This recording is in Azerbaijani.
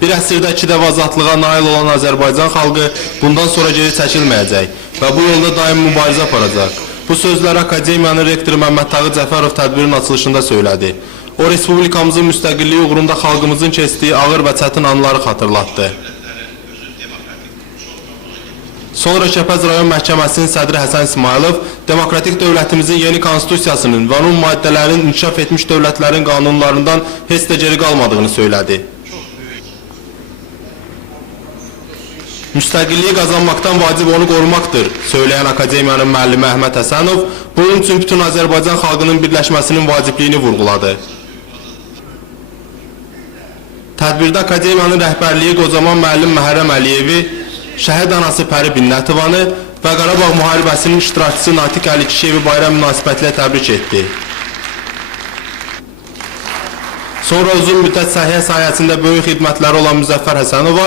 Bir əsrdə 2 dəfə azadlığa nail olan Azərbaycan xalqı bundan sonra geri çəkilməyəcək və bu yolda daim mübarizə aparacaq. Bu sözləri Akademiyanın rektoru Məmməd Tağı Cəfərov tədbirin açılışında söylədi. O, Respublikamızın müstəqilliyi uğrunda xalqımızın keçdiyi ağır və çətin anları xatırlatdı. Sonra Kəpəz rayon məhkəməsinin sədri Həsən İsmailov, demokratik dövlətimizin yeni konstitusiyasının və onun maddələrinin inkişaf etmiş dövlətlərin qanunlarından heç də geri qalmadığını söylədi. Müstəqilliyi qazanmaqdan vacib onu qorumaqdır, söyləyən Akademiyanın müəllimi Əhməd Həsənov, bunun üçün bütün Azərbaycan xalqının birləşməsinin vacibliyini vurğuladı. Tədbirdə Akademiyanın rəhbərliyi qocaman müəllim Məhərrəm Əliyevi, şəhid anası Pəri Binnətovanı və Qarabağ müharibəsinin iştirakçısı Natiq Əli Kişiyevi bayram münasibətilə təbrik etdi. Sonra uzun müddət səhiyyə sayəsində böyük xidmətləri olan Müzəffər Həsənova